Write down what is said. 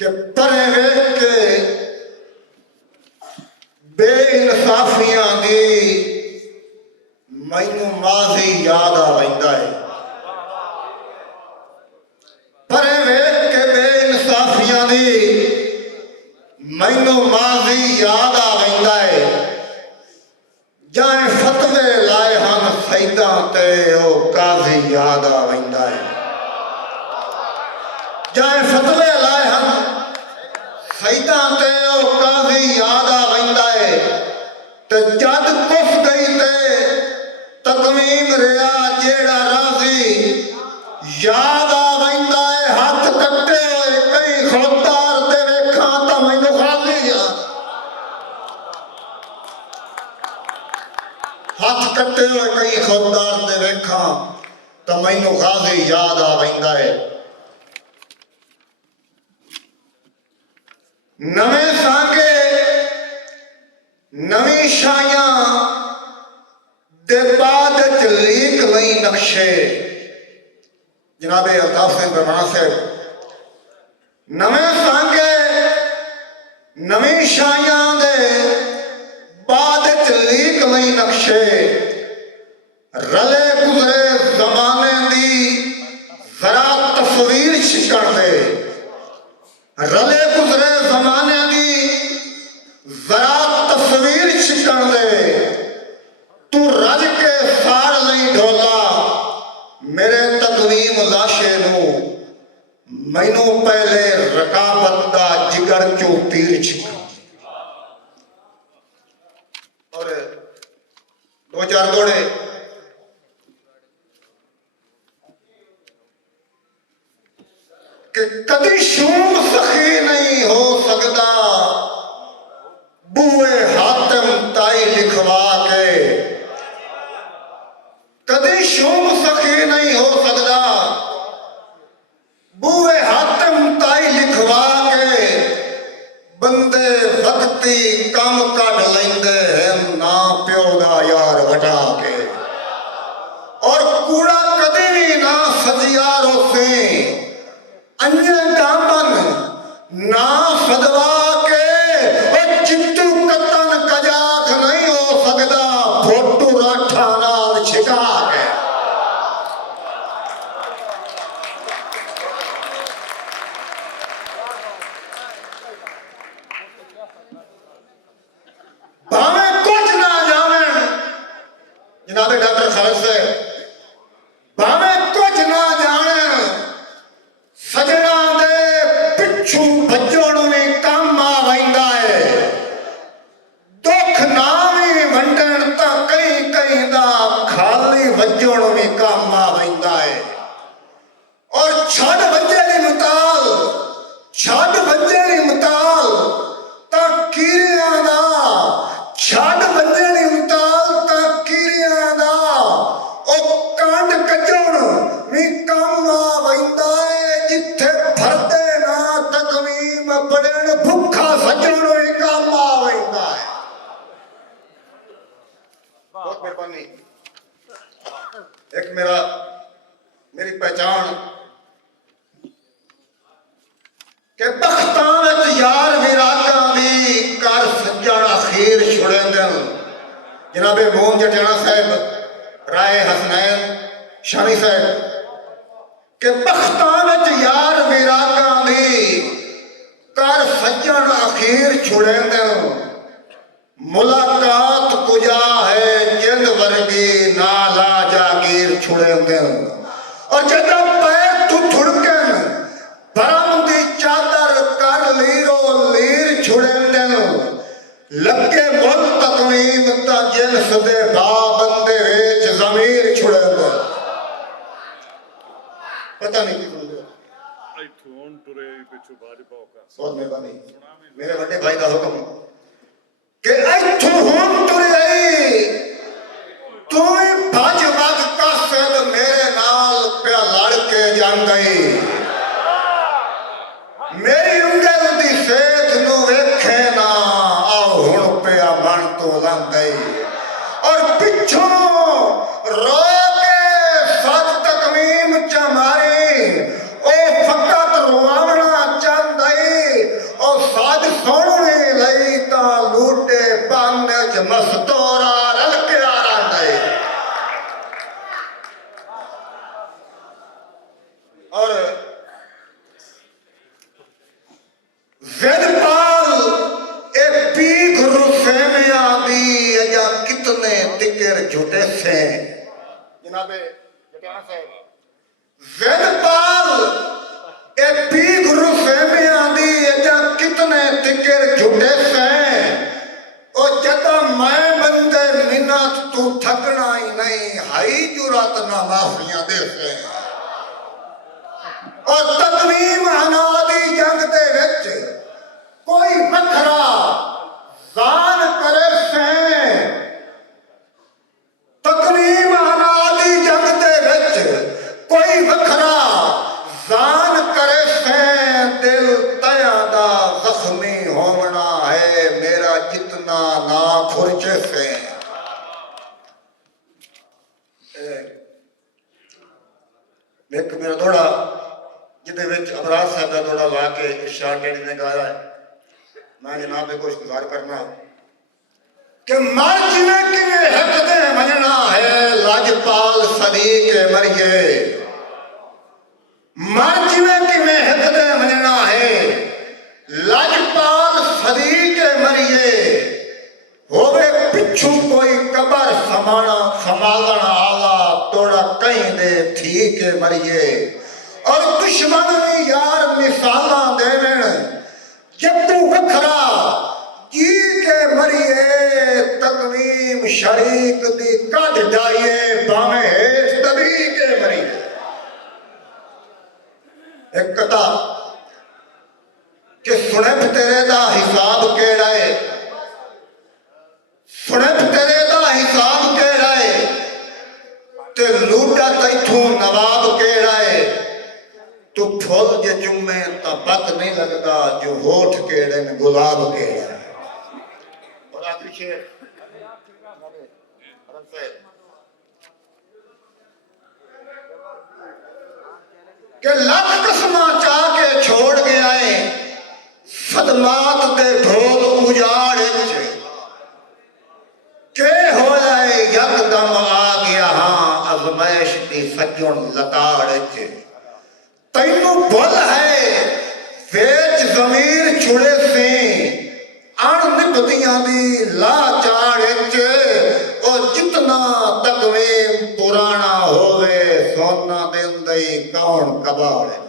कि परे वेख के बेइंसाफियां दी मैनू माजी याद आ वैंदा है। परे वेख के बेइंसाफियां दी मैनू माजी याद आ वैंदा है। जाए फतवे लाए हन सईदा ते ओ काजी याद आ वैंदा है। जाए फतवे लाए हन सईदा ते ओ काजी याद आ वैंदा है। ते जद कुफ गई ते तकमीम रिया जेड़ा राजी याद आ वैंदा है। हाथ कट्टे होए कई खुददार दे वेखा तां मैनू खाजी याद। हाथ कट्टे हुए कई खुददार दे वेखा तो मैनू गाजी याद आ वैंदा है। नवे सांगे नवी शाइयां दे बाद च लीक लई नक्शे जनाबे अल्ताफ सिंह बरमाना साहब। नवे सांगे नवी शाइयां दे बाद च लीक लई नक्शे रले गुजरे जमाने दी जरा तस्वीर छिकण दे। रले गुजरे जमाने दी जरा तस्वीर छिकण दे। तू रज के साड़ लई ढोला मेरे तकवीम लाशे नू मैनू पहले रकाबत दा जिगर चो तीर छिकण। और दो चार दौड़े कि कदी शूम सखी नहीं हो सकता बूए हातिम ताई लिखवा के। कदी शूम सखी नहीं हो सकता बूए हातिम ताई लिखवा के। बंदे भक्ति कम कढ़ लेंदे हैं ना प्यो दा यार वटा के। और कूड़ा कदी भी ना सजियारो से अन्य दामन ना सदवा के। और चिट्टू कतन कजाक नहीं हो सकता फोटू राठा नाल छिका के। भावें कुछ ना जावे जनाबे डॉक्टर खालिद साहब भावें कुछ ना जाने सजना दे पिछू भजण भी काम आ वैंदा है। दुख ना भी वंडण तां कई कई दा खाली वजण भी काम आ वैंदा है। और छड़ वजणी मताल छड़ वजणी मताल तां कीरियां दा छड़ वजणी मताल तां कीरियां दा ओ कांड कजण भी काम आ वैंदा है। जिथे फरदे ना तकवीम पड़न भुखा सजण भी काम आ वैंदा है। बहुत मेहरबानी। एक मेरी पहचान के बख्तां विच यार विरागां दी कर सज्जण अखीर छुड़ेंदे। जनाबे मोहन जटियाना साहब राय हसनैन शानी साहब के बख्तां विच यार विरागां दी कर सज्जण अखीर छुड़ेंदे। मुलाकात कुजा है जिंद वर्गी नाला जागीर छुड़ेंदे। और जदा पैर तू थुड़कन भरम दी चादर कर लीरो लीर छुड़ेंदे। लगे मुल तकवीम ता जिन्स दे भा बंदे विच ज़मीर छुड़ेंदे। पता नहीं की बहुत मेहरबानी मेरे बड़े भाई का हुक्म कि इत्थों हुण तुरे आई तू भज वग कासद मेरे नाल प्या लड़ के जांदई। मेरी उंगल दी सेठ नू वेखे ना आओ हुण प्या बन तो लंदई। और पिछों रो के सद तकमीम च मारी ओ फकत रुआवना चांदई। मस्तोरा रल के आरांदे और वेदपाल ए पी गुरु फेमिया दी या कितने तिकर झूठे से जनाबे जटाना साहब वेदपाल ए पी गुरु फेमिया दी या कितने तिकर झूठे से ओ जदा मैं बंदे मिन्नत तू थकना ही नहीं हाई जुरात ना माफियां दे से और तकवीम अनादी जंग दे विच कोई वखरा जान करे से तकवीम अनादी जंग दे विच कोई वखरा जान करे से दिल तया दा जख्मी होना है मेरा जितना ना खुरचे से एक मेरा थोड़ा जिदे विच अपराध साहब का थोड़ा ला के इरशाद डैडी ने गाया है मैं जनाब पे कुछ गुजार करना कि मर जिवें किवें हकदे मनना है लाजपाल सदीक मरिए मर जिवें किवें हकदे मनना है लाजपाल सदीक मरिए होवे पिछू कोई कबर संभालण आला तोड़ा कहीं दे ठीक मरिए और दुश्मन भी यार मिसाला देवें जब वखरा जी के मरिए तकवीम शरीक दी कद जाइए भावे हेठ दबी के मरिए एक कथा कि सुने तेरे दा हिसाब केड़ा है सुने तेरे दा हिसाब केड़ा है ते लूटा तैथों नवाब केड़ा है तू फुल जे जुम्मे ता पत नहीं लगता जो होठ केड़े ने गुलाब के और आखिरी शेर के लख कसमा चाह के छोड़ गया है सदमात दे ढोल उजाड़ के हो जाए यकदम आ गया हाँ अजमैश दी सज्जन लताड़ तैनू भुल है वेच जमीर छुड़े से अण निपतियां दी लाचाड़ और जितना तकवीम पुराना होवे सोना देंदई कौन कबाड़